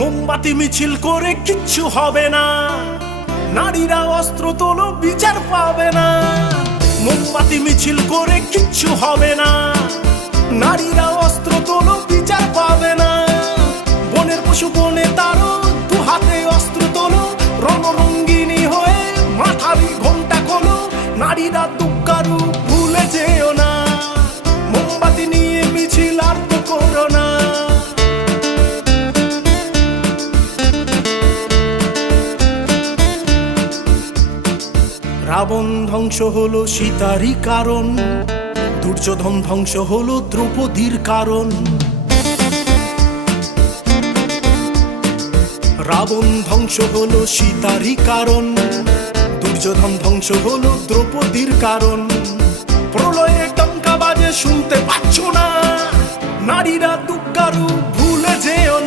মোমবাতি মিছিল করে কিচ্ছু হবে না, নারীরা অস্ত্র তোলো বিচার পাবে না। মোমবাতি মিছিল করে কিচ্ছু হবে না, নারীরা অস্ত্র তোলো বিচার পাবে না। বনের পশু বনে তারও দু হাতে অস্ত্র তোলো, রণরঙ্গিনী হয়ে মাথারি ঘোমটা খোলো। নারীরা দুঃখারু ভুলে যেও না, মোমবাতি নিয়ে মিছিল আর তো করো না। রাবণ ধ্বংস হলো সীতারই কারণ, দুর্যোধন ধ্বংস হলো দ্রৌপদীর কারণ। রাবণ ধ্বংস হলো সীতারই কারণ, দুর্যোধন ধ্বংস হলো দ্রৌপদীর কারণ। প্রলয়ে টঙ্কা বাজে শুনতে পাচ্ছ না, নারীরা দুঃখারু ভুলে যেও না।